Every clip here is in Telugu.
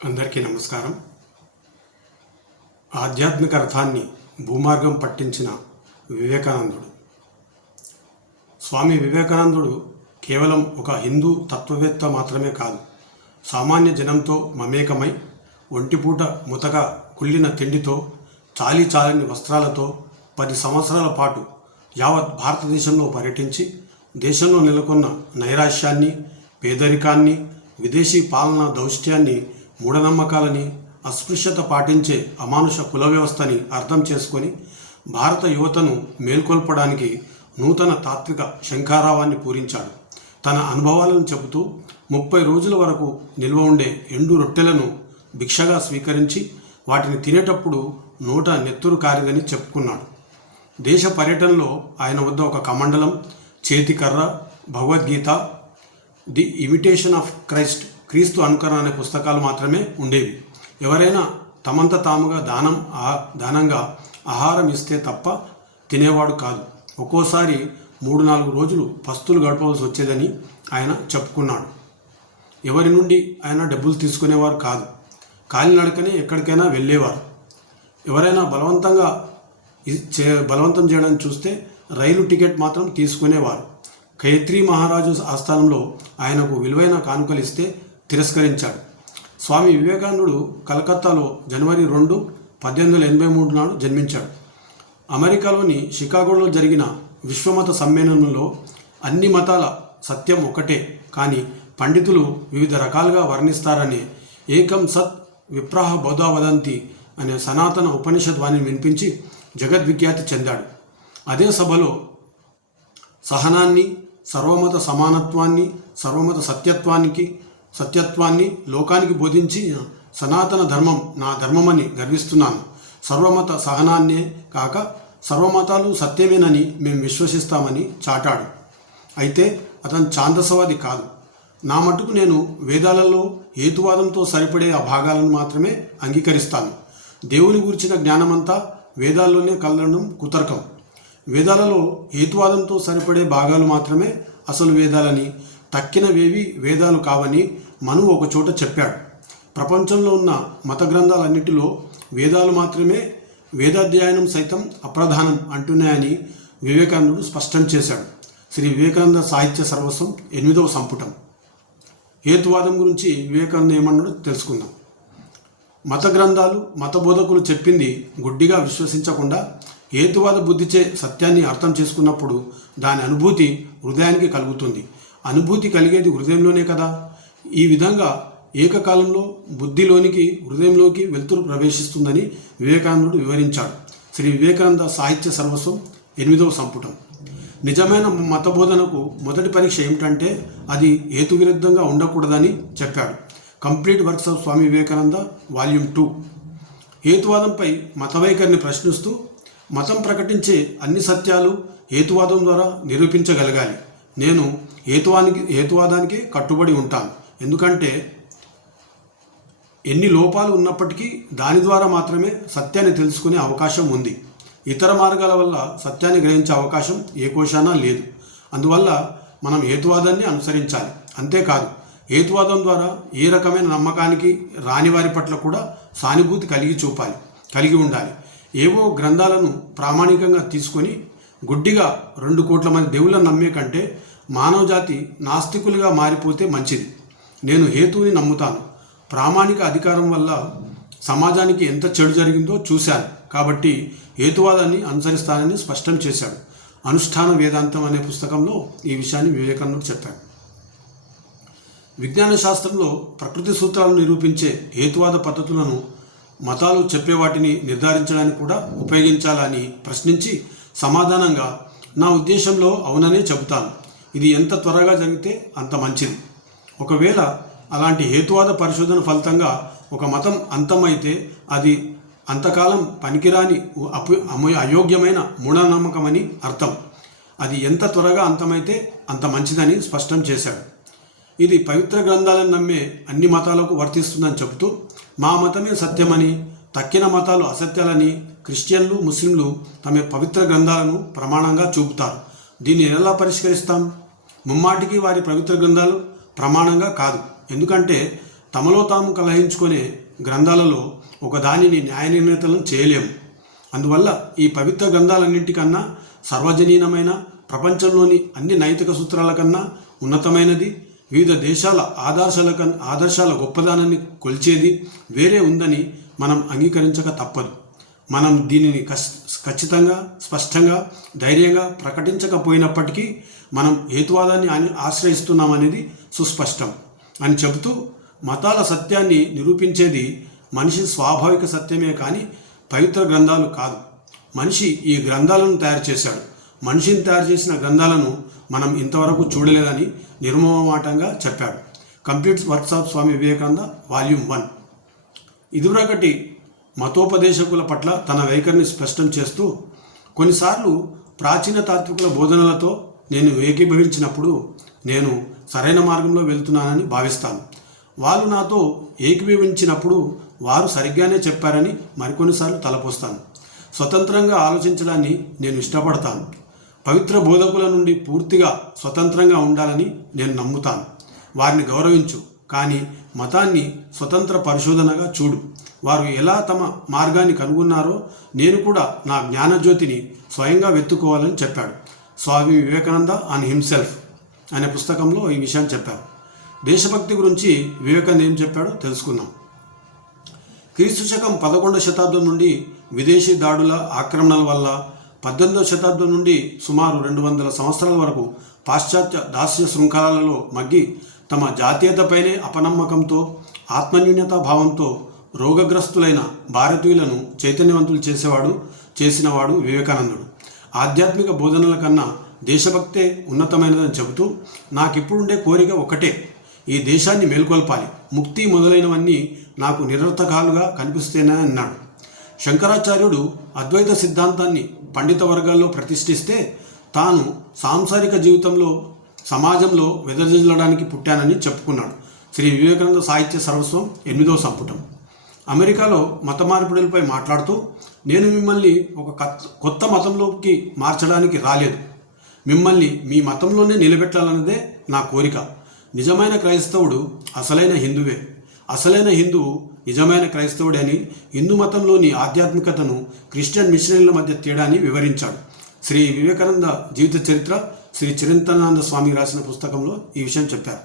అందరికీ నమస్కారం. ఆధ్యాత్మిక రథాన్ని భూమార్గం పట్టించిన వివేకానందుడు. స్వామి వివేకానందుడు కేవలం ఒక హిందూ తత్వవేత్త మాత్రమే కాదు, సామాన్య జనంతో మమేకమై ఒంటిపూట ముతక కుళ్ళిన తిండితో చాలీచాలని వస్త్రాలతో 10 సంవత్సరాల పాటు యావత్ భారతదేశంలో పర్యటించి దేశంలో నెలకొన్న నైరాశ్యాన్ని, పేదరికాన్ని, విదేశీ పాలనా దౌష్ట్యాన్ని, మూఢనమ్మకాలని, అస్పృశ్యత పాటించే అమానుష కుల వ్యవస్థని అర్థం చేసుకొని భారత యువతను మేల్కొల్పడానికి నూతన తాత్విక శంఖారావాన్ని పూరించాడు. తన అనుభవాలను చెబుతూ 30 రోజుల వరకు నిల్వ ఉండే ఎండు రొట్టెలను భిక్షగా స్వీకరించి వాటిని తినేటప్పుడు నోట నెత్తురు కారిదని చెప్పుకున్నాడు. దేశ పర్యటనలో ఆయన వద్ద ఒక కమండలం, చేతికర్ర, భగవద్గీత, ది ఇమిటేషన్ ఆఫ్ క్రీస్తు అనుకరణ అనే పుస్తకాలు మాత్రమే ఉండేవి. ఎవరైనా తమంత తాముగా దానంగా ఆహారం ఇస్తే తప్ప తినేవాడు కాదు. ఒక్కోసారి 3-4 రోజులు పస్తులు గడపవలసి వచ్చేదని ఆయన చెప్పుకున్నాడు. ఎవరి నుండి ఆయన డబ్బులు తీసుకునేవారు కాదు. కాలినడకనే ఎక్కడికైనా వెళ్ళేవారు. ఎవరైనా బలవంతం చేయడానికి చూస్తే రైలు టికెట్ మాత్రం తీసుకునేవారు. ఖేత్రీ మహారాజు ఆస్థానంలో ఆయనకు విలువైన కానుకలు ఇస్తే తిరస్కరించాడు. స్వామి వివేకానందుడు కలకత్తాలో జనవరి 2, 1883 నాడు జన్మించాడు. అమెరికాలోని షికాగోలో జరిగిన విశ్వమత సమ్మేళనంలో అన్ని మతాల సత్యం ఒకటే, కానీ పండితులు వివిధ రకాలుగా వర్ణిస్తారనే ఏకం సత్ విప్రాహ బౌద్ధ వదంతి అనే సనాతన ఉపనిషద్వాణిని వినిపించి జగద్విఖ్యాతి చెందాడు. అదే సభలో సహనాన్ని, సర్వమత సమానత్వాన్ని, సర్వమత సత్యత్వాన్ని లోకానికి బోధించి సనాతన ధర్మం నా ధర్మమని గర్విస్తున్నాను, సర్వమత సహనాన్నే కాక సర్వమతాలు సత్యమేనని మేము విశ్వసిస్తామని చాటాడు. అయితే అతను ఛాందసవాది కాదు. నా మటుకు నేను వేదాలలో హేతువాదంతో సరిపడే ఆ భాగాలను మాత్రమే అంగీకరిస్తాను. దేవుని గురించిన జ్ఞానమంతా వేదాల్లోనే కలగడం కుతర్కం. వేదాలలో హేతువాదంతో సరిపడే భాగాలు మాత్రమే అసలు వేదాలని, తక్కినవేవి వేదాలు కావని మనువు ఒకచోట చెప్పాడు. ప్రపంచంలో ఉన్న మత గ్రంథాలన్నిటిలో వేదాలు మాత్రమే వేదాధ్యయనం సైతం అప్రధానం అంటున్నాయని వివేకానందుడు స్పష్టం చేశాడు. శ్రీ వివేకానంద సాహిత్య సర్వస్వం 8వ సంపుటం. హేతువాదం గురించి వివేకానంద ఏమన్నాడో తెలుసుకుందాం. మత గ్రంథాలు, మత బోధకులు చెప్పింది గుడ్డిగా విశ్వసించకుండా హేతువాద బుద్ధిచే సత్యాన్ని అర్థం చేసుకున్నప్పుడు దాని అనుభూతి హృదయానికి కలుగుతుంది. అనుభూతి కలిగేది హృదయంలోనే కదా. ఈ విధంగా ఏకకాలంలో బుద్ధిలోనికి, హృదయంలోకి వెలుతురు ప్రవేశిస్తుందని వివేకానందుడు వివరించాడు. శ్రీ వివేకానంద సాహిత్య సర్వస్వం 8వ సంపుటం. నిజమైన మత బోధనకు మొదటి పరీక్ష ఏమిటంటే అది హేతువిరుద్ధంగా ఉండకూడదని చెప్పాడు. Complete works of Swami Vivekananda volume 2. హేతువాదంపై మత వైఖరిని ప్రశ్నిస్తూ మతం ప్రకటించే అన్ని సత్యాలు హేతువాదం ద్వారా నిరూపించగలగాలి. నేను హేతువాదానికి కట్టుబడి ఉంటాను. ఎందుకంటే ఎన్ని లోపాలు ఉన్నప్పటికీ దాని ద్వారా మాత్రమే సత్యాన్ని తెలుసుకునే అవకాశం ఉంది. ఇతర మార్గాల వల్ల సత్యాన్ని గ్రహించే అవకాశం ఏ కోశానా లేదు. అందువల్ల మనం హేతువాదాన్ని అనుసరించాలి. అంతేకాదు, హేతువాదం ద్వారా ఏ రకమైన నమ్మకానికి రాని వారి పట్ల కూడా సానుభూతి కలిగి ఉండాలి. ఏవో గ్రంథాలను ప్రామాణికంగా తీసుకొని గుడ్డిగా 2 కోట్ల మంది దేవుళ్ళను నమ్మే కంటే మానవజాతి నాస్తికులుగా మారిపోతే మంచిది. నేను హేతువుని నమ్ముతాను. ప్రామాణిక అధికారం వల్ల సమాజానికి ఎంత చెడు జరిగిందో చూశాను కాబట్టి హేతువాదాన్ని అనుసరిస్తానని స్పష్టం చేశాడు. అనుష్ఠాన వేదాంతం అనే పుస్తకంలో ఈ విషయాన్ని వివేకానందుడు చెప్పాడు. విజ్ఞాన శాస్త్రంలో ప్రకృతి సూత్రాలను నిరూపించే హేతువాద పద్ధతులను మతాలు చెప్పేవాటిని నిర్ధారించడానికి కూడా ఉపయోగించాలని ప్రశ్నించి సమాధానంగా నా ఉద్దేశంలో అవుననే చెబుతాను. ఇది ఎంత త్వరగా జరిగితే అంత మంచిది. ఒకవేళ అలాంటి హేతువాద పరిశోధన ఫలితంగా ఒక మతం అంతమైతే అది అంతకాలం పనికిరాని అయోగ్యమైన మూఢనమ్మకమని అర్థం. అది ఎంత త్వరగా అంతమైతే అంత మంచిదని స్పష్టం చేశాడు. ఇది పవిత్ర గ్రంథాలను నమ్మే అన్ని మతాలకు వర్తిస్తుందని చెబుతూ మా మతమే సత్యమని, తక్కిన మతాలు అసత్యాలని క్రిస్టియన్లు, ముస్లింలు తమ పవిత్ర గ్రంథాలను ప్రమాణంగా చూపుతారు. దీన్ని ఎలా పరిష్కరిస్తాం? ముమ్మాటికి వారి పవిత్ర గ్రంథాలు ప్రమాణంగా కాదు. ఎందుకంటే తమలో తాము కలహించుకునే గ్రంథాలలో ఒక దానిని న్యాయ నిర్ణేతలను చేయలేము. అందువల్ల ఈ పవిత్ర గ్రంథాలన్నింటికన్నా సర్వజనీనమైన, ప్రపంచంలోని అన్ని నైతిక సూత్రాల కన్నా ఉన్నతమైనది, వివిధ దేశాల ఆదర్శాల గొప్పదానాన్ని కొలిచేది వేరే ఉందని మనం అంగీకరించక తప్పదు. మనం దీనిని ఖచ్చితంగా, స్పష్టంగా, ధైర్యంగా ప్రకటించకపోయినప్పటికీ మనం హేతువాదాన్ని ఆశ్రయిస్తున్నామనేది సుస్పష్టం అని చెబుతూ, మతాల సత్యాన్ని నిరూపించేది మనిషి స్వాభావిక సత్యమే కానీ పవిత్ర గ్రంథాలు కాదు. మనిషి ఈ గ్రంథాలను తయారు చేశాడు. మనిషిని తయారు చేసిన గ్రంథాలను మనం ఇంతవరకు చూడలేదని నిర్మోహమాటంగా చెప్పాడు. Complete works of Swami Vivekananda volume 1. ఇదివరకటి మతోపదేశకుల పట్ల తన వైఖరిని స్పష్టం చేస్తూ, కొన్నిసార్లు ప్రాచీన తాత్వికుల బోధనలతో నేను ఏకీభవించినప్పుడు నేను సరైన మార్గంలో వెళ్తున్నానని భావిస్తాను. వాళ్ళు నాతో ఏకీభవించినప్పుడు వారు సరిగ్గానే చెప్పారని మరికొన్నిసార్లు తలపోస్తాను. స్వతంత్రంగా ఆలోచించడాన్ని నేను ఇష్టపడతాను. పవిత్ర బోధకుల నుండి పూర్తిగా స్వతంత్రంగా ఉండాలని నేను నమ్ముతాను. వారిని గౌరవించు, కానీ మతాన్ని స్వతంత్ర పరిశోధనగా చూడు. వారు ఎలా తమ మార్గాన్ని కనుగొన్నారో నేను కూడా నా జ్ఞానజ్యోతిని స్వయంగా వెతుక్కోవాలని చెప్పాడు. స్వామి వివేకానంద ఆన్ హిమ్సెల్ఫ్ అనే పుస్తకంలో ఈ విషయాన్ని చెప్పారు. దేశభక్తి గురించి వివేకానంద ఏం చెప్పాడో తెలుసుకుందాం. క్రీస్తు శకం 11వ శతాబ్దం నుండి విదేశీ దాడుల ఆక్రమణల వల్ల 18వ శతాబ్దం నుండి సుమారు 200 సంవత్సరాల వరకు పాశ్చాత్య దాస్య శృంఖలాలలో మగ్గి తమ జాతీయతపైనే అపనమ్మకంతో, ఆత్మన్యూన్యతా భావంతో రోగగ్రస్తులైన భారతీయులను చైతన్యవంతులు చేసినవాడు వివేకానందుడు. ఆధ్యాత్మిక బోధనల కన్నా దేశభక్తే ఉన్నతమైనదని చెబుతూ, నాకిప్పుడుండే కోరిక ఒకటే, ఈ దేశాన్ని మేల్కొల్పాలి. ముక్తి మొదలైనవన్నీ నాకు నిరర్థకాలుగా కనిపిస్తేనే అన్నాడు. శంకరాచార్యుడు అద్వైత సిద్ధాంతాన్ని పండిత వర్గాల్లో ప్రతిష్ఠిస్తే తాను సాంసారిక జీవితంలో, సమాజంలో వెదజల్లడానికి పుట్టానని చెప్పుకున్నాడు. శ్రీ వివేకానంద సాహిత్య సర్వస్వం 8వ సంపుటం. అమెరికాలో మత మార్పిడులపై మాట్లాడుతూ, నేను మిమ్మల్ని ఒక కొత్త మతంలోకి మార్చడానికి రాలేదు. మిమ్మల్ని మీ మతంలోనే నిలబెట్టాలన్నదే నా కోరిక. నిజమైన క్రైస్తవుడు అసలైన హిందువే. అసలైన హిందువు నిజమైన క్రైస్తవుడే అని హిందూ మతంలోని ఆధ్యాత్మికతను క్రిస్టియన్ మిషనరీల మధ్య తేడాన్ని వివరించాడు. శ్రీ వివేకానంద జీవిత చరిత్ర శ్రీ చిరంతనానంద స్వామి రాసిన పుస్తకంలో ఈ విషయం చెప్పారు.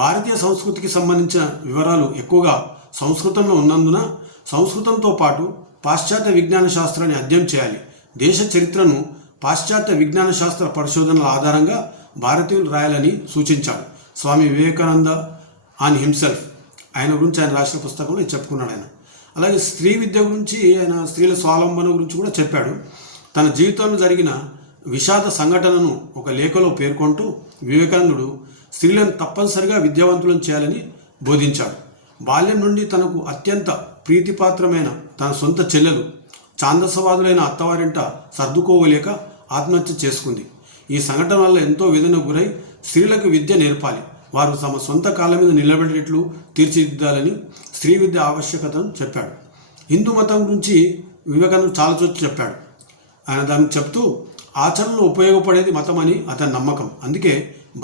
భారతీయ సంస్కృతికి సంబంధించిన వివరాలు ఎక్కువగా సంస్కృతంలో ఉన్నందున సంస్కృతంతో పాటు పాశ్చాత్య విజ్ఞాన శాస్త్రాన్ని అధ్యయనం చేయాలి. దేశ చరిత్రను పాశ్చాత్య విజ్ఞాన శాస్త్ర పరిశోధనల ఆధారంగా భారతీయులు రాయాలని సూచించాడు. స్వామి వివేకానంద ఆన్ హిమ్సెల్ఫ్, ఆయన గురించి ఆయన రాసిన పుస్తకంలో చెప్పుకున్నాడు ఆయన. అలాగే స్త్రీ విద్య గురించి, ఆయన స్త్రీల స్వావలంబన గురించి కూడా చెప్పాడు. తన జీవితంలో జరిగిన విషాద సంఘటనను ఒక లేఖలో పేర్కొంటూ వివేకానందుడు స్త్రీలను తప్పనిసరిగా విద్యావంతులను చేయాలని బోధించాడు. బాల్యం నుండి తనకు అత్యంత ప్రీతిపాత్రమైన తన సొంత చెల్లెలు ఛాందసవాదులైన అత్తవారింట సర్దుకోలేక ఆత్మహత్య చేసుకుంది. ఈ సంఘటన వల్ల ఎంతో వేదనకు గురై స్త్రీలకు విద్య నేర్పాలి, వారు తమ సొంత కాళ్ళ మీద నిలబడేట్లు తీర్చిదిద్దాలని స్త్రీ విద్య ఆవశ్యకతను చెప్పాడు. హిందూ మతం గురించి వివేకానంద చాలా చోట్ల చెప్పాడు. ఆయన దాన్ని చెప్తూ, ఆచరణలో ఉపయోగపడేది మతం అని అతని నమ్మకం. అందుకే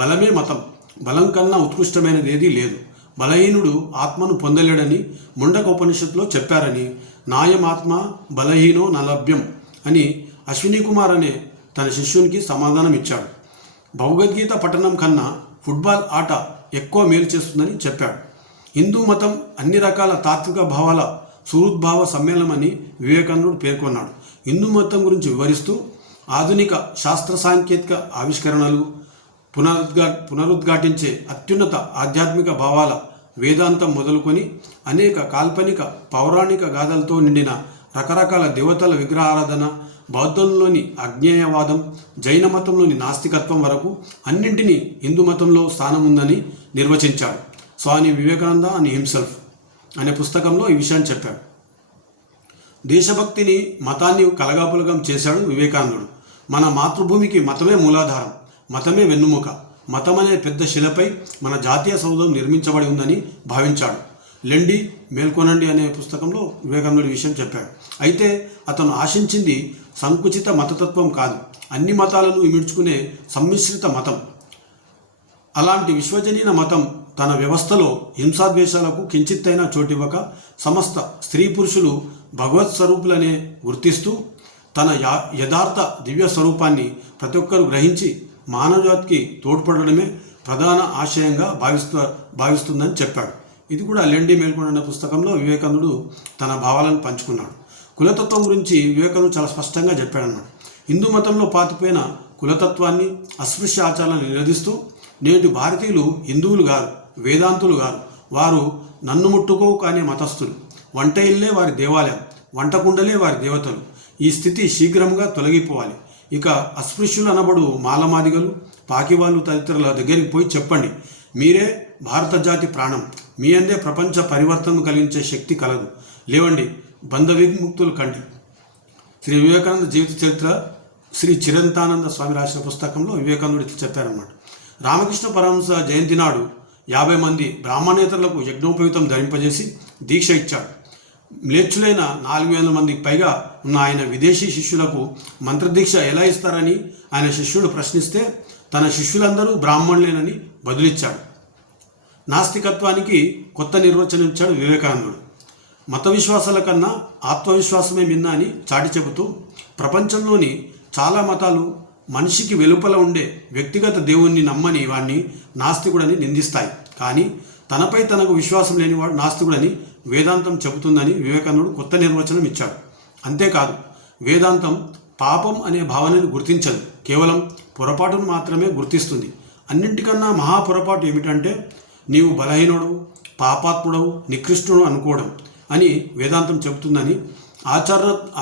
బలమే మతం, బలం కన్నా ఉత్కృష్టమైనది ఏదీ లేదు. బలహీనుడు ఆత్మను పొందలేడని ముండక ఉపనిషత్తులో చెప్పారని, నాయం ఆత్మ బలహీనో నలభ్యం అని అశ్విని కుమార్ అనే తన శిష్యునికి సమాధానం ఇచ్చాడు. భగవద్గీత పఠనం కన్నా ఫుట్బాల్ ఆట ఎక్కువ మేలు చేస్తుందని చెప్పాడు. హిందూ మతం అన్ని రకాల తాత్విక భావాల సుహృద్భావ సమ్మేళనమని వివేకానందుడు పేర్కొన్నాడు. హిందూ మతం గురించి వివరిస్తూ, ఆధునిక శాస్త్ర సాంకేతిక ఆవిష్కరణలు, పునరుద్ఘాటించే అత్యున్నత ఆధ్యాత్మిక భావాల వేదాంతం మొదలుకొని అనేక కాల్పనిక పౌరాణిక గాథలతో నిండిన రకరకాల దేవతల విగ్రహారాధన, బౌద్ధంలోని అజ్ఞేయవాదం, జైన మతంలోని నాస్తికత్వం వరకు అన్నింటినీ హిందూ మతంలో స్థానం ఉందని నిర్వచించాడు. స్వామి వివేకానంద అండ్ హిమ్సెల్ఫ్ అనే పుస్తకంలో ఈ విషయాన్ని చెప్పాడు. దేశభక్తిని, మతాన్ని కలగాపులగం చేశాడు వివేకానందుడు. మన మాతృభూమికి మతమే మూలాధారం, మతమే వెన్నుముక. మతం అనే పెద్ద శిలపై మన జాతీయ సౌధం నిర్మించబడి ఉందని భావించాడు. లెండి మేల్కొనండి అనే పుస్తకంలో వివేకానందుడు ఈ విషయం చెప్పాడు. అయితే అతను ఆశించింది సంకుచిత మతతత్వం కాదు, అన్ని మతాలను ఇమిడ్చుకునే సమ్మిశ్రిత మతం. అలాంటి విశ్వజనీన మతం తన వ్యవస్థలో హింసాద్వేషాలకు కించిత్తైనా చోటివ్వక సమస్త స్త్రీ పురుషులు భగవత్ స్వరూపులనే గుర్తిస్తూ తన యథార్థ దివ్య స్వరూపాన్ని ప్రతి ఒక్కరు గ్రహించి మానవజాతికి తోడ్పడడమే ప్రధాన ఆశయంగా భావిస్తుందని చెప్పాడు. ఇది కూడా లెండి మేల్కొండ అనే పుస్తకంలో వివేకానందుడు తన భావాలను పంచుకున్నాడు. కులతత్వం గురించి వివేకానందుడు చాలా స్పష్టంగా చెప్పాడన్నమాట. హిందూ మతంలో పాతిపోయిన కులతత్వాన్ని, అస్పృశ్య ఆచారాలను నిరోధిస్తూ నేటి భారతీయులు హిందువులు గారు, వేదాంతులు గారు, వారు నన్ను ముట్టుకో కాని మతస్థులు, వంట ఇల్లే వారి దేవాలయం, వంటకుండలే వారి దేవతలు. ఈ స్థితి శీఘ్రంగా తొలగిపోవాలి. ఇక అస్పృశ్యులు అనబడు మాలమాదిగలు, పాకివాళ్ళు తదితరుల దగ్గరికి పోయి చెప్పండి, మీరే భారత జాతి ప్రాణం, మీ అందే ప్రపంచ పరివర్తనను కలిగించే శక్తి కలదు, లేవండి, బంధ విముక్తులు కండి. శ్రీ వివేకానంద జీవిత చరిత్ర శ్రీ చిరంతానంద స్వామి రాసిన పుస్తకంలో వివేకానందుడు ఇట్లా చెప్పారన్నమాట. రామకృష్ణ పరమహంస జయంతి నాడు 50 మంది బ్రాహ్మణేతరులకు యజ్ఞోపయుతం ధరింపజేసి దీక్ష ఇచ్చాడు. మ్లేచ్చులైన 400 మందికి పైగా ఉన్న ఆయన విదేశీ శిష్యులకు మంత్రదీక్ష ఎలా ఇస్తారని ఆయన శిష్యుడు ప్రశ్నిస్తే తన శిష్యులందరూ బ్రాహ్మణులేనని బదులిచ్చాడు. నాస్తికత్వానికి కొత్త నిర్వచనం ఇచ్చాడు వివేకానందుడు. మత విశ్వాసాల కన్నా ఆత్మవిశ్వాసమే మిన్న అని చాటి చెబుతూ ప్రపంచంలోని చాలా మతాలు మనిషికి వెలుపల ఉండే వ్యక్తిగత దేవుణ్ణి నమ్మని వాడిని నాస్తికుడని నిందిస్తాయి. కానీ తనపై తనకు విశ్వాసం లేనివాడు నాస్తికుడని వేదాంతం చెబుతుందని వివేకానందుడు కొత్త నిర్వచనం ఇచ్చాడు. అంతేకాదు, వేదాంతం పాపం అనే భావనను గుర్తించదు, కేవలం పొరపాటును మాత్రమే గుర్తిస్తుంది. అన్నింటికన్నా మహా పొరపాటు ఏమిటంటే నీవు బలహీనుడు, పాపాత్ముడవు, నికృష్టుడు అనుకోవడం అని వేదాంతం చెబుతుందని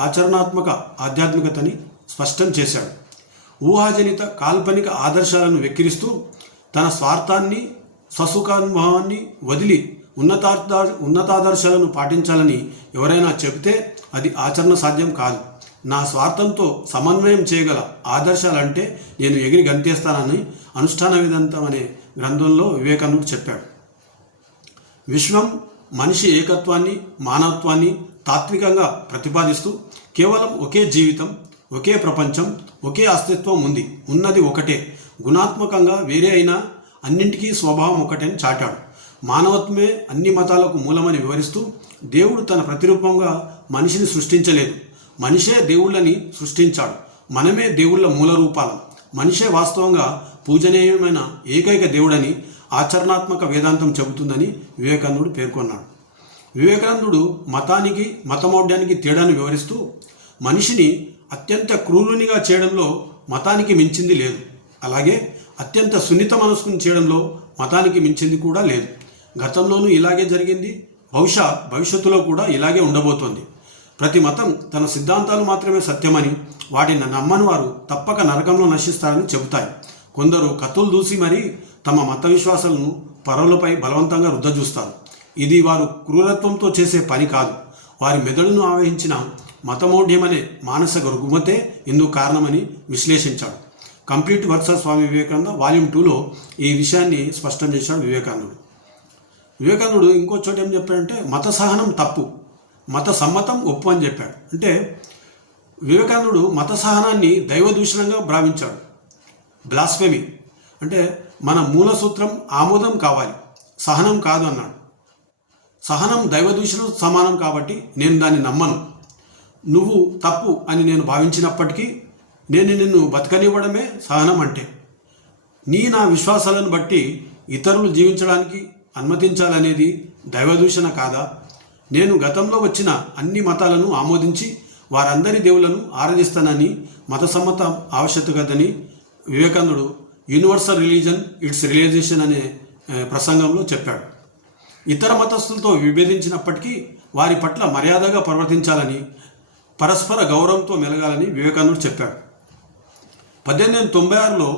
ఆచరణాత్మక ఆధ్యాత్మికతని స్పష్టం చేశాడు. ఊహాజనిత కాల్పనిక ఆదర్శాలను వెక్కిరిస్తూ తన స్వార్థాన్ని, స్వసుఖానుభవాన్ని వదిలి ఉన్నతాదర్శాలను పాటించాలని ఎవరైనా చెబితే అది ఆచరణ సాధ్యం కాదు. నా స్వార్థంతో సమన్వయం చేయగల ఆదర్శాలంటే నేను ఎగిరి గంతేస్తానని అనుష్ఠాన వేదాంతం అనే గ్రంథంలో వివేకానందుడు చెప్పాడు. విశ్వం మనిషి ఏకత్వాన్ని, మానవత్వాన్ని తాత్వికంగా ప్రతిపాదిస్తూ కేవలం ఒకే జీవితం, ఒకే ప్రపంచం, ఒకే అస్తిత్వం ఉంది, ఉన్నది ఒకటే, గుణాత్మకంగా వేరే అయినా అన్నింటికీ స్వభావం ఒకటే అని చాటాడు. మానవత్వమే అన్ని మతాలకు మూలమని వివరిస్తూ దేవుడు తన ప్రతిరూపంగా మనిషిని సృష్టించలేదు, మనిషే దేవుళ్ళని సృష్టించాడు, మనమే దేవుళ్ళ మూల రూపాలం, మనిషే వాస్తవంగా పూజనీయమైన ఏకైక దేవుడని ఆచరణాత్మక వేదాంతం చెబుతుందని వివేకానందుడు పేర్కొన్నాడు. వివేకానందుడు మతానికి, మతమౌఢ్యానికి తేడాను వివరిస్తూ మనిషిని అత్యంత క్రూరునిగా చేయడంలో మతానికి మించింది లేదు, అలాగే అత్యంత సున్నిత మనస్కుని చేయడంలో మతానికి మించింది కూడా లేదు. గతంలోనూ ఇలాగే జరిగింది, బహుశా భవిష్యత్తులో కూడా ఇలాగే ఉండబోతోంది. ప్రతి మతం తన సిద్ధాంతాలు మాత్రమే సత్యమని, వాటిని నమ్మని వారు తప్పక నరకంలో నశిస్తారని చెబుతాయి. కొందరు కత్తులు దూసి మరీ తమ మత విశ్వాసాలను పరులపై బలవంతంగా రుద్దజూస్తారు. ఇది వారు క్రూరత్వంతో చేసే పని కాదు, వారి మెదడును ఆవహించిన మతమౌఢ్యమనే మానసిక రుగ్మతే ఇందుకు కారణమని విశ్లేషించాడు. Complete works of Swami Vivekananda volume 2లో ఈ విషయాన్ని స్పష్టం చేశాడు వివేకానందుడు. వివేకానందుడు ఇంకో చోట ఏం చెప్పాడంటే మత సహనం తప్పు, మత సమ్మతం ఒప్పు అని చెప్పాడు. అంటే వివేకానందుడు మత సహనాన్ని దైవదూషణంగా భావించాడు. బ్లాస్ఫెమీ అంటే మన మూల సూత్రం ఆమోదం కావాలి, సహనం కాదు అన్నాడు. సహనం దైవదూషణం సమానం కాబట్టి నేను దాన్ని నమ్మను. నువ్వు తప్పు అని నేను భావించినప్పటికీ నేను నిన్ను బతకనివ్వడమే సహనం అంటే. నా విశ్వాసాలను బట్టి ఇతరులు జీవించడానికి అనుమతించాలనేది దైవదూషణ కాదా? నేను గతంలో వచ్చిన అన్ని మతాలను ఆమోదించి వారందరి దేవులను ఆరాధిస్తానని మత సమ్మత ఆవశ్యకతని వివేకానందుడు యూనివర్సల్ రిలీజన్ ఇట్స్ రియలైజేషన్ అనే ప్రసంగంలో చెప్పాడు. ఇతర మతస్థులతో విభేదించినప్పటికీ వారి పట్ల మర్యాదగా ప్రవర్తించాలని, పరస్పర గౌరవంతో మెలగాలని వివేకానందుడు చెప్పాడు. 1896లో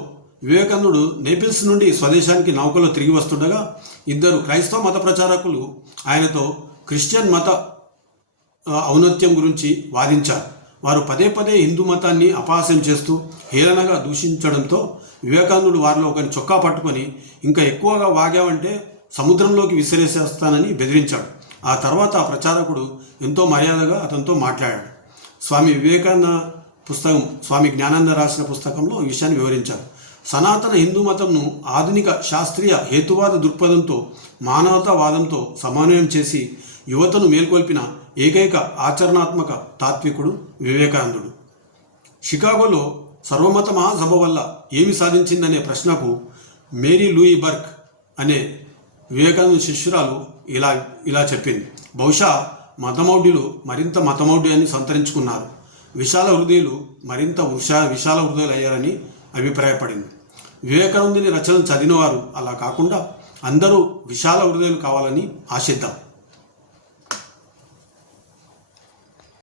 వివేకానందుడు నేపిల్స్ నుండి స్వదేశానికి నౌకలో తిరిగి వస్తుండగా 2 క్రైస్తవ మత ప్రచారకులు ఆయనతో క్రిస్టియన్ మత ఔన్నత్యం గురించి వాదించారు. వారు పదే పదే హిందూ మతాన్ని అపహాస్యం చేస్తూ హేళనగా దూషించడంతో వివేకానందుడు వారిలో ఒకరిని చొక్కా పట్టుకొని ఇంకా ఎక్కువగా వాగావంటే సముద్రంలోకి విసిరేసేస్తానని బెదిరించాడు. ఆ తర్వాత ఆ ప్రచారకుడు ఎంతో మర్యాదగా అతనితో మాట్లాడాడు. స్వామి వివేకానంద పుస్తకం, స్వామి జ్ఞానానంద రాసిన పుస్తకంలో ఈ విషయాన్ని వివరించారు. సనాతన హిందూ మతంను ఆధునిక శాస్త్రీయ హేతువాద దృక్పథంతో మానవతావాదంతో సమన్వయం చేసి యువతను మేల్కొల్పిన ఏకైక ఆచరణాత్మక తాత్వికుడు వివేకానందుడు. షికాగోలో సర్వమత మహాసభ వల్ల ఏమి సాధించిందనే ప్రశ్నకు మేరీ లూయి బర్క్ అనే వివేకానంద శిష్యురాలు ఇలా చెప్పింది. బహుశా మతమౌఢ్యులు మరింత మతమౌఢ్యాన్ని సంతరించుకున్నారు, విశాల హృదయులు మరింత విశాల హృదయులు అయ్యారని అభిప్రాయపడింది. వివేకానందుని రచనలు చదివినవారు అలా కాకుండా అందరూ విశాల హృదయులు కావాలని ఆశిద్దాం.